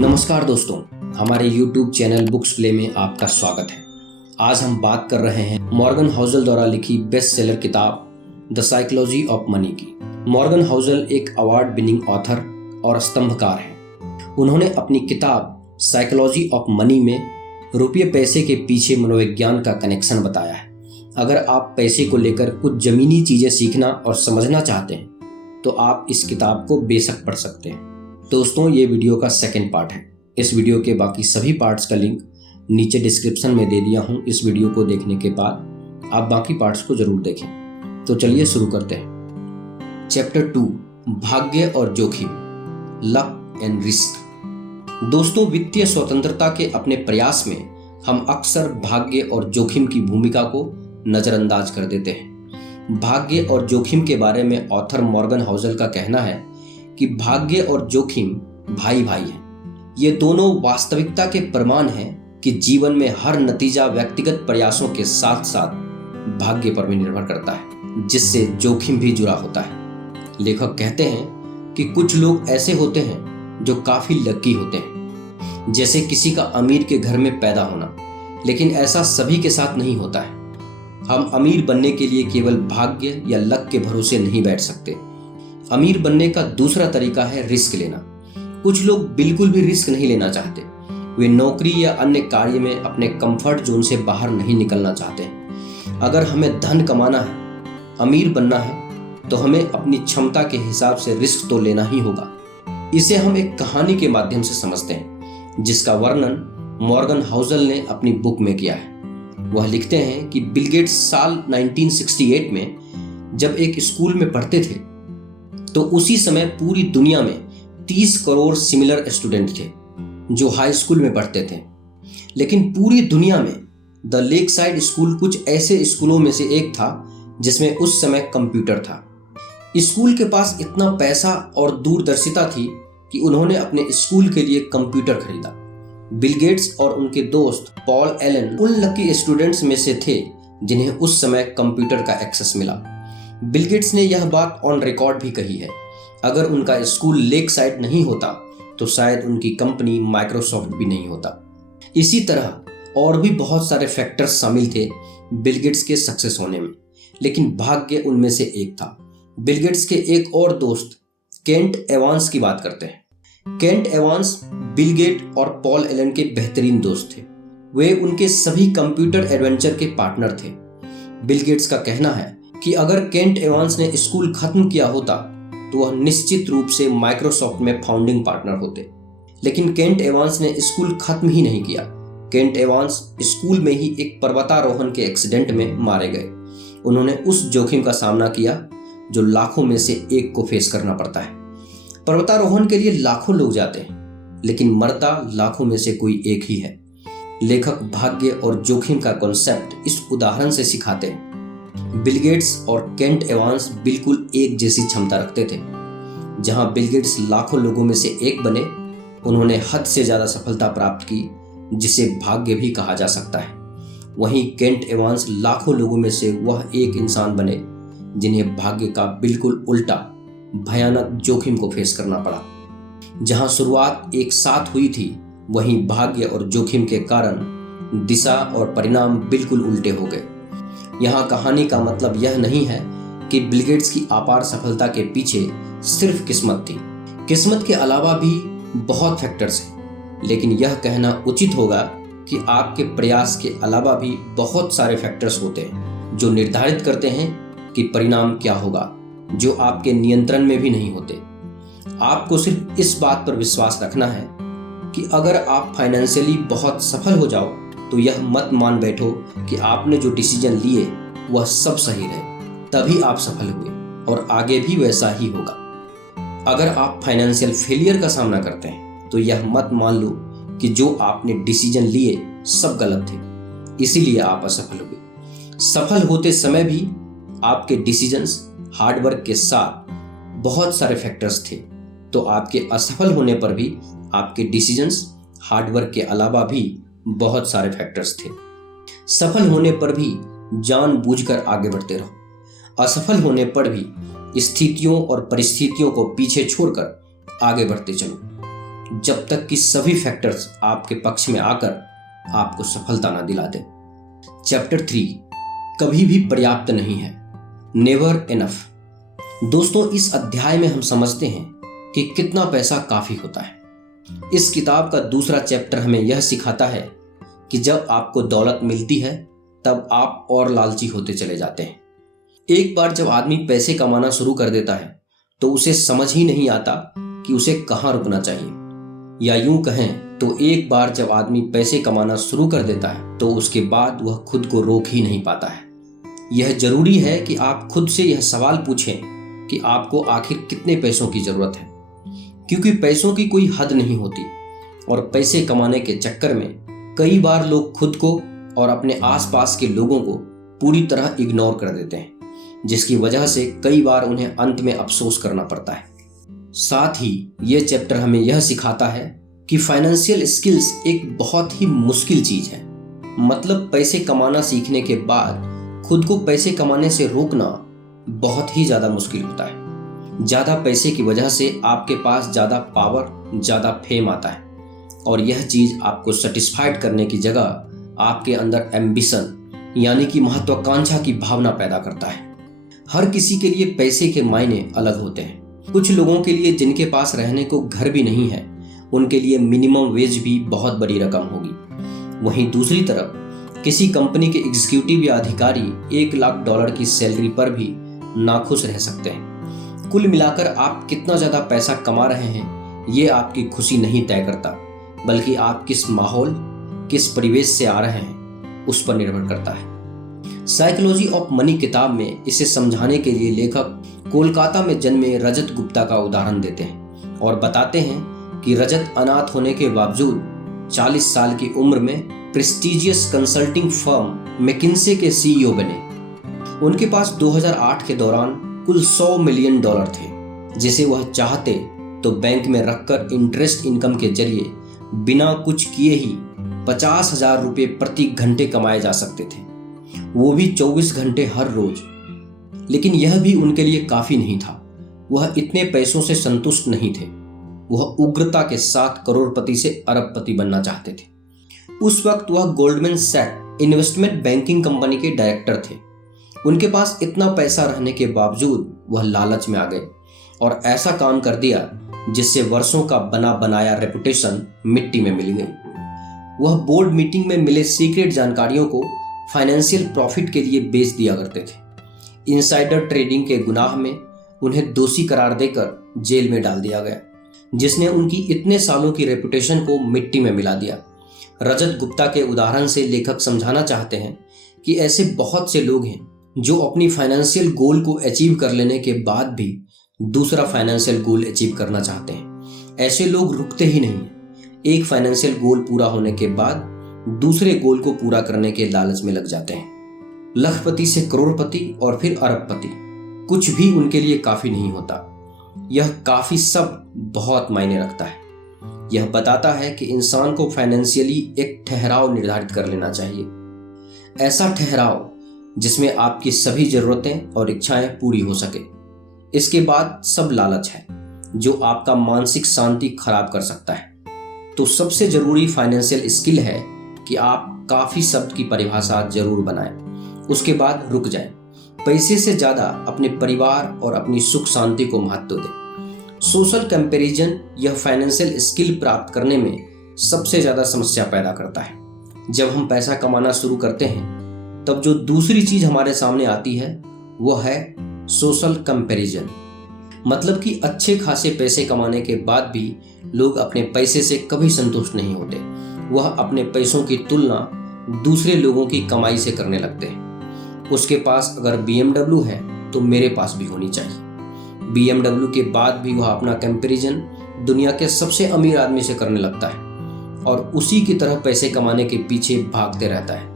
नमस्कार दोस्तों, हमारे YouTube चैनल बुक्स प्ले में आपका स्वागत है। आज हम बात कर रहे हैं मॉर्गन हाउसल द्वारा लिखी बेस्ट सेलर किताब द साइकोलॉजी ऑफ मनी की। मॉर्गन हाउसल एक अवार्ड विनिंग ऑथर और स्तंभकार हैं। उन्होंने अपनी किताब साइकोलॉजी ऑफ मनी में रुपये पैसे के पीछे मनोविज्ञान का कनेक्शन बताया है। अगर आप पैसे को लेकर कुछ जमीनी चीज़ें सीखना और समझना चाहते हैं तो आप इस किताब को बेशक पढ़ सकते हैं। दोस्तों, ये वीडियो का सेकंड पार्ट है। इस वीडियो के बाकी सभी पार्ट्स का लिंक नीचे डिस्क्रिप्शन में दे दिया हूँ। इस वीडियो को देखने के बाद आप बाकी पार्ट्स को जरूर देखें। तो चलिए शुरू करते हैं। चैप्टर 2, भाग्य और जोखिम, लक एंड रिस्क। दोस्तों, वित्तीय स्वतंत्रता के अपने प्रयास में हम अक्सर भाग्य और जोखिम की भूमिका को नजरअंदाज कर देते हैं। भाग्य और जोखिम के बारे में ऑथर मॉर्गन हाउसल का कहना है कि भाग्य और जोखिम भाई भाई हैं। ये दोनों वास्तविकता के प्रमाण हैं कि जीवन में हर नतीजा व्यक्तिगत प्रयासों के साथ साथ भाग्य पर भी निर्भर करता है, जिससे जोखिम भी जुड़ा होता है। लेखक कहते हैं कि कुछ लोग ऐसे होते हैं जो काफी लकी होते हैं, जैसे किसी का अमीर के घर में पैदा होना, लेकिन ऐसा सभी के साथ नहीं होता है। हम अमीर बनने के लिए केवल भाग्य या लक के भरोसे नहीं बैठ सकते। अमीर बनने का दूसरा तरीका है रिस्क लेना। कुछ लोग बिल्कुल भी रिस्क नहीं लेना चाहते। वे नौकरी या अन्य कार्य में अपने कंफर्ट जोन से बाहर नहीं निकलना चाहते। अगर हमें धन कमाना है, अमीर बनना है, तो हमें अपनी क्षमता के हिसाब से रिस्क तो लेना ही होगा। इसे हम एक कहानी के माध्यम से समझते हैं, जिसका वर्णन मॉर्गन हाउसल ने अपनी बुक में किया है। वह लिखते हैं कि बिल गेट्स साल 1968 में जब एक स्कूल में पढ़ते थे तो उसी समय पूरी दुनिया में 30 करोड़ सिमिलर स्टूडेंट थे जो हाई स्कूल में पढ़ते थे। लेकिन पूरी दुनिया में द लेक साइड स्कूल कुछ ऐसे स्कूलों में से एक था जिसमें उस समय कंप्यूटर था। स्कूल के पास इतना पैसा और दूरदर्शिता थी कि उन्होंने अपने स्कूल के लिए कंप्यूटर खरीदा। बिल गेट्स और उनके दोस्त पॉल एलन उन लकी स्टूडेंट्स में से थे जिन्हें उस समय कंप्यूटर का एक्सेस मिला। बिल गेट्स ने यह बात ऑन रिकॉर्ड भी कही है। अगर उनका स्कूल लेक साइड नहीं होता तो शायद उनकी कंपनी माइक्रोसॉफ्ट भी नहीं होता। इसी तरह और भी बहुत सारे फैक्टर्स शामिल थे बिल गेट्स के सक्सेस होने में, लेकिन भाग्य उनमें से एक था। बिल गेट्स के एक और दोस्त केंट एवांस की बात करते हैं। केंट एवांस बिल गेट और पॉल एलन के बेहतरीन दोस्त थे। वे उनके सभी कंप्यूटर एडवेंचर के पार्टनर थे। बिल गेट्स का कहना है कि अगर केंट एवांस ने स्कूल खत्म किया होता तो वह निश्चित रूप से माइक्रोसॉफ्ट में फाउंडिंग पार्टनर होते। लेकिन केंट एवांस ने स्कूल खत्म ही नहीं किया। केंट एवांस स्कूल में ही एक पर्वतारोहण के एक्सीडेंट में मारे गए। उन्होंने उस जोखिम का सामना किया जो लाखों में से एक को फेस करना पड़ता है। पर्वतारोहण के लिए लाखों लोग जाते हैं, लेकिन मरता लाखों में से कोई एक ही है। लेखक भाग्य और जोखिम का कॉन्सेप्ट इस उदाहरण से सिखाते हैं। बिल गेट्स और केंट एवांस बिल्कुल एक जैसी क्षमता रखते थे। जहां बिल गेट्स लाखों लोगों में से एक बने, उन्होंने हद से ज्यादा सफलता प्राप्त की, जिसे भाग्य भी कहा जा सकता है। वहीं केंट एवांस लाखों लोगों में से वह एक इंसान बने जिन्हें भाग्य का बिल्कुल उल्टा भयानक जोखिम को फेस करना पड़ा। जहां शुरुआत एक साथ हुई थी, वहीं भाग्य और जोखिम के कारण दिशा और परिणाम बिल्कुल उल्टे हो गए। यहाँ कहानी का मतलब यह नहीं है कि बिल गेट्स की अपार सफलता के पीछे सिर्फ किस्मत थी। किस्मत के अलावा भी बहुत फैक्टर्स हैं, लेकिन यह कहना उचित होगा कि आपके प्रयास के अलावा भी बहुत सारे फैक्टर्स होते हैं जो निर्धारित करते हैं कि परिणाम क्या होगा, जो आपके नियंत्रण में भी नहीं होते। आपको सिर्फ इस बात पर विश्वास रखना है कि अगर आप फाइनेंशियली बहुत सफल हो जाओ तो यह मत मान बैठो कि आपने जो डिसीजन लिए वह सब सही रहे, तभी आप सफल हुए और आगे भी वैसा ही होगा। अगर आप फाइनेंशियल फेलियर का सामना करते हैं तो यह मत मान लो कि जो आपने डिसीजन लिए सब गलत थे, इसीलिए आप असफल हुए। सफल होते समय भी आपके डिसीजंस हार्डवर्क के साथ बहुत सारे फैक्टर्स थे, तो आपके असफल होने पर भी आपके डिसीजंस हार्डवर्क के अलावा भी बहुत सारे फैक्टर्स थे। सफल होने पर भी जानबूझकर आगे बढ़ते रहो। असफल होने पर भी स्थितियों और परिस्थितियों को पीछे छोड़कर आगे बढ़ते चलो। जब तक कि सभी फैक्टर्स आपके पक्ष में आकर आपको सफलता ना दिला दे। चैप्टर 3, कभी भी पर्याप्त नहीं है, नेवर इनफ। दोस्तों, इस अध्याय में हम समझते हैं कि कितना पैसा काफी होता है। इस किताब का दूसरा चैप्टर हमें यह सिखाता है कि जब आपको दौलत मिलती है तब आप और लालची होते चले जाते हैं। एक बार जब आदमी पैसे कमाना शुरू कर देता है तो उसे समझ ही नहीं आता कि उसे कहाँ रुकना चाहिए, या यूं कहें तो एक बार जब आदमी पैसे कमाना शुरू कर देता है तो उसके बाद वह खुद को रोक ही नहीं पाता है। यह जरूरी है कि आप खुद से यह सवाल पूछें कि आपको आखिर कितने पैसों की जरूरत है, क्योंकि पैसों की कोई हद नहीं होती और पैसे कमाने के चक्कर में कई बार लोग खुद को और अपने आसपास के लोगों को पूरी तरह इग्नोर कर देते हैं, जिसकी वजह से कई बार उन्हें अंत में अफसोस करना पड़ता है। साथ ही ये चैप्टर हमें यह सिखाता है कि फाइनेंशियल स्किल्स एक बहुत ही मुश्किल चीज है। मतलब पैसे कमाना सीखने के बाद खुद को पैसे कमाने से रोकना बहुत ही ज्यादा मुश्किल होता है। ज्यादा पैसे की वजह से आपके पास ज्यादा पावर, ज्यादा फेम आता है और यह चीज आपको सेटिस्फाइड करने की जगह आपके अंदर एम्बिशन यानी कि महत्वाकांक्षा की भावना पैदा करता है। हर किसी के लिए पैसे के मायने अलग होते हैं। कुछ लोगों के लिए जिनके पास रहने को घर भी नहीं है, उनके लिए मिनिमम वेज भी बहुत बड़ी रकम होगी। वहीं दूसरी तरफ किसी कंपनी के एग्जीक्यूटिव या अधिकारी $1,00,000 की सैलरी पर भी नाखुश रह सकते हैं। कुल मिलाकर आप कितना ज्यादा पैसा कमा रहे हैं ये आपकी खुशी नहीं तय करता, बल्कि आप किस माहौल, किस परिवेश से आ रहे हैं उस पर निर्भर करता है। साइकोलॉजी ऑफ मनी किताब में इसे समझाने के लिए लेखक कोलकाता में जन्मे रजत गुप्ता का उदाहरण देते हैं और बताते हैं कि रजत अनाथ होने के बावजूद 40 साल की उम्र में प्रेस्टीजियस कंसल्टिंग फर्म मैकिन्से के CEO बने। उनके पास 2008 के दौरान कुल $100 मिलियन थे, जिसे वह चाहते तो बैंक में रखकर इंटरेस्ट इनकम के जरिए बिना कुछ किए ही 50,000 रुपये प्रति घंटे कमाए जा सकते थे, वो भी 24 घंटे हर रोज। लेकिन यह भी उनके लिए काफी नहीं था। वह इतने पैसों से संतुष्ट नहीं थे। वह उग्रता के साथ करोड़पति से अरबपति बनना चाहते थे। उस वक्त वह गोल्डमैन सैक्स इन्वेस्टमेंट बैंकिंग कंपनी के डायरेक्टर थे। उनके पास इतना पैसा रहने के बावजूद वह लालच में आ गए और ऐसा काम कर दिया जिससे वर्षों का बना बनाया रेपुटेशन मिट्टी में मिल गई। वह बोर्ड मीटिंग में मिले सीक्रेट जानकारियों को फाइनेंशियल प्रॉफिट के लिए बेच दिया करते थे। इनसाइडर ट्रेडिंग के गुनाह में उन्हें दोषी करार देकर जेल में डाल दिया गया, जिसने उनकी इतने सालों की रेपुटेशन को मिट्टी में मिला दिया। रजत गुप्ता के उदाहरण से लेखक समझाना चाहते हैं कि ऐसे बहुत से लोग हैं जो अपनी फाइनेंशियल गोल को अचीव कर लेने के बाद भी दूसरा फाइनेंशियल गोल अचीव करना चाहते हैं। ऐसे लोग रुकते ही नहीं। एक फाइनेंशियल गोल पूरा होने के बाद दूसरे गोल को पूरा करने के लालच में लग जाते हैं। लखपति से करोड़पति और फिर अरबपति, कुछ भी उनके लिए काफी नहीं होता। यह काफी सब बहुत मायने रखता है। यह बताता है कि इंसान को फाइनेंशियली एक ठहराव निर्धारित कर लेना चाहिए। ऐसा ठहराव जिसमें आपकी सभी जरूरतें और इच्छाएं पूरी हो सके। इसके बाद सब लालच है जो आपका मानसिक शांति खराब कर सकता है। तो सबसे जरूरी फाइनेंशियल स्किल है कि आप काफी शब्द की परिभाषा जरूर बनाएं। उसके बाद रुक जाएं। पैसे से ज्यादा अपने परिवार और अपनी सुख शांति को महत्व दें। सोशल कंपैरिजन यह फाइनेंशियल स्किल प्राप्त करने में सबसे ज्यादा समस्या पैदा करता है। जब हम पैसा कमाना शुरू करते हैं तब जो दूसरी चीज हमारे सामने आती है वह है सोशल कंपैरिजन। मतलब कि अच्छे खासे पैसे कमाने के बाद भी लोग अपने पैसे से कभी संतुष्ट नहीं होते। वह अपने पैसों की तुलना दूसरे लोगों की कमाई से करने लगते हैं। उसके पास अगर BMW है तो मेरे पास भी होनी चाहिए। BMW के बाद भी वह अपना कंपैरिजन दुनिया के सबसे अमीर आदमी से करने लगता है और उसी की तरह पैसे कमाने के पीछे भागते रहता है।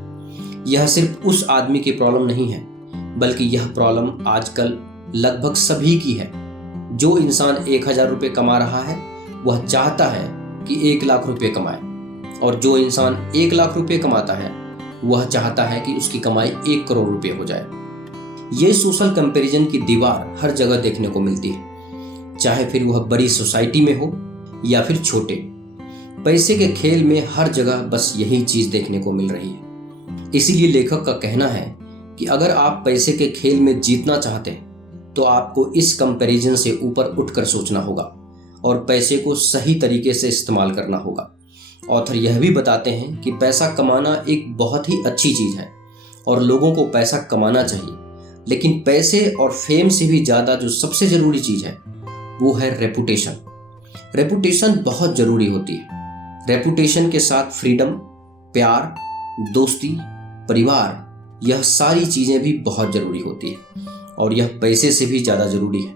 यह सिर्फ उस आदमी की प्रॉब्लम नहीं है, बल्कि यह प्रॉब्लम आजकल लगभग सभी की है। जो इंसान 1,000 रुपये कमा रहा है वह चाहता है कि 1,00,000 रुपये कमाए, और जो इंसान 1,00,000 रुपये कमाता है वह चाहता है कि उसकी कमाई 1 करोड़ रुपये हो जाए। ये सोशल कंपैरिजन की दीवार हर जगह देखने को मिलती है, चाहे फिर वह बड़ी सोसाइटी में हो या फिर छोटे पैसे के खेल में हर जगह बस यही चीज देखने को मिल रही है। इसीलिए लेखक का कहना है कि अगर आप पैसे के खेल में जीतना चाहते हैं तो आपको इस कंपैरिजन से ऊपर उठकर सोचना होगा और पैसे को सही तरीके से इस्तेमाल करना होगा। ऑथर यह भी बताते हैं कि पैसा कमाना एक बहुत ही अच्छी चीज है और लोगों को पैसा कमाना चाहिए, लेकिन पैसे और फेम से भी ज्यादा जो सबसे जरूरी चीज है वो है रेपुटेशन। रेपुटेशन बहुत जरूरी होती है। रेपुटेशन के साथ फ्रीडम, प्यार, दोस्ती, परिवार, यह सारी चीजें भी बहुत जरूरी होती है और यह पैसे से भी ज्यादा जरूरी है।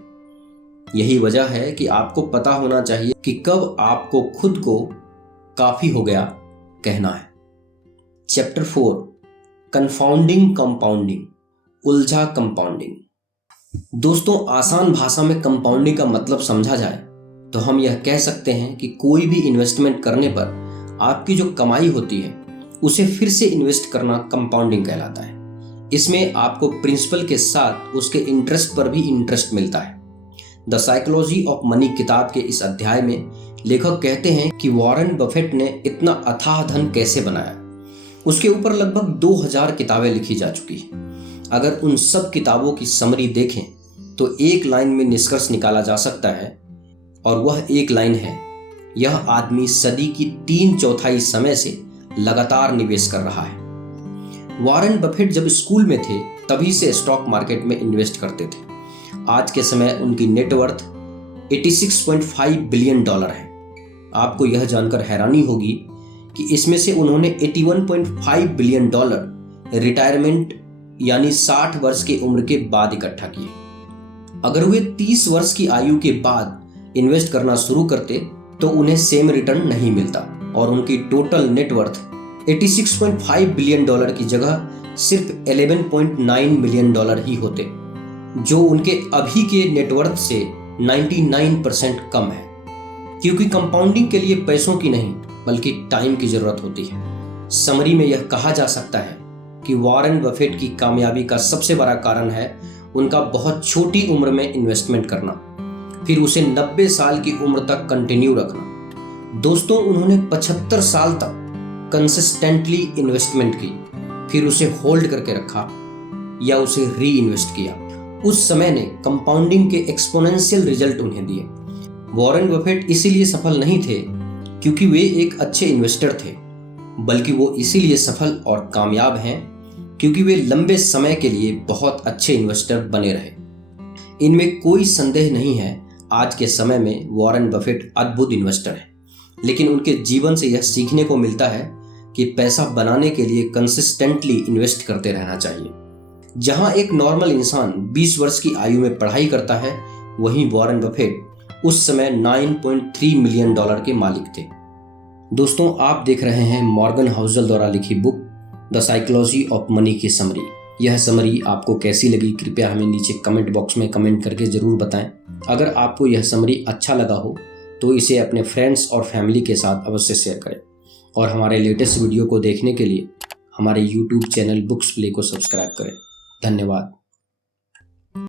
यही वजह है कि आपको पता होना चाहिए कि कब आपको खुद को काफी हो गया कहना है। चैप्टर 4, कंफाउंडिंग कंपाउंडिंग, उलझा कंपाउंडिंग। दोस्तों, आसान भाषा में कंपाउंडिंग का मतलब समझा जाए तो हम यह कह सकते हैं कि कोई भी इन्वेस्टमेंट करने पर आपकी जो कमाई होती है उसे फिर से इन्वेस्ट करना कंपाउंडिंग कहलाता है। इसमें आपको प्रिंसिपल के साथ उसके इंटरेस्ट पर भी इंटरेस्ट मिलता है। द साइकोलॉजी ऑफ मनी किताब के इस अध्याय में लेखक कहते हैं कि वॉरेन बफेट ने इतना अथाह धन कैसे बनाया। उसके ऊपर लगभग 2000 किताबें लिखी जा चुकी हैं। अगर उन सब किताबों की समरी देखें तो एक लाइन में निष्कर्ष निकाला जा सकता है और वह एक लाइन है, यह आदमी सदी की 3/4 समय से लगातार निवेश कर रहा है। वॉरेन बफेट जब स्कूल में थे तभी से स्टॉक मार्केट में इन्वेस्ट करते थे। आज के समय उनकी नेटवर्थ $86.5 बिलियन है। आपको यह जानकर हैरानी होगी कि इसमें से उन्होंने $81.5 बिलियन रिटायरमेंट यानी 60 वर्ष की उम्र के बाद इकट्ठा किए। अगर वे 30 वर्ष की आयु के बाद इन्वेस्ट करना शुरू करते तो उन्हें सेम रिटर्न नहीं मिलता और उनकी टोटल नेटवर्थ $86.5 बिलियन की जगह सिर्फ $11.9 मिलियन ही होते, जो उनके अभी के नेटवर्थ से 99% कम है। क्योंकि कंपाउंडिंग के लिए पैसों की नहीं बल्कि टाइम की जरूरत होती है। समरी में यह कहा जा सकता है कि वॉरेन बफेट की कामयाबी का सबसे बड़ा कारण है उनका बहुत छोटी उम्र में इन्वेस्टमेंट करना, फिर उसे 90 साल की उम्र तक कंटिन्यू रखना। दोस्तों, उन्होंने 75 साल तक कंसिस्टेंटली इन्वेस्टमेंट की, फिर उसे होल्ड करके रखा या उसे री इन्वेस्ट किया। उस समय ने कंपाउंडिंग के एक्सपोनेंशियल रिजल्ट उन्हें दिए। वॉरेन बफेट इसीलिए सफल नहीं थे क्योंकि वे एक अच्छे इन्वेस्टर थे, बल्कि वो इसीलिए सफल और कामयाब हैं क्योंकि वे लंबे समय के लिए बहुत अच्छे इन्वेस्टर बने रहे। इनमें कोई संदेह नहीं है, आज के समय में वॉरेन बफेट अद्भुत इन्वेस्टर हैं, लेकिन उनके जीवन से यह सीखने को मिलता है कि पैसा बनाने के लिए कंसिस्टेंटली इन्वेस्ट करते रहना चाहिए। जहां एक नॉर्मल इंसान 20 वर्ष की आयु में पढ़ाई करता है, वहीं वॉरेन बफेट उस समय $9.3 मिलियन के मालिक थे। दोस्तों, आप देख रहे हैं मॉर्गन हाउसल द्वारा लिखी book the psychology of money की समरी। यह समरी आपको कैसी लगी कृपया हमें नीचे कमेंट बॉक्स में कमेंट करके जरूर बताएं। अगर आपको यह समरी अच्छा लगा हो तो इसे अपने फ्रेंड्स और फैमिली के साथ अवश्य शेयर करें और हमारे लेटेस्ट वीडियो को देखने के लिए हमारे YouTube चैनल बुक्स प्ले को सब्सक्राइब करें। धन्यवाद।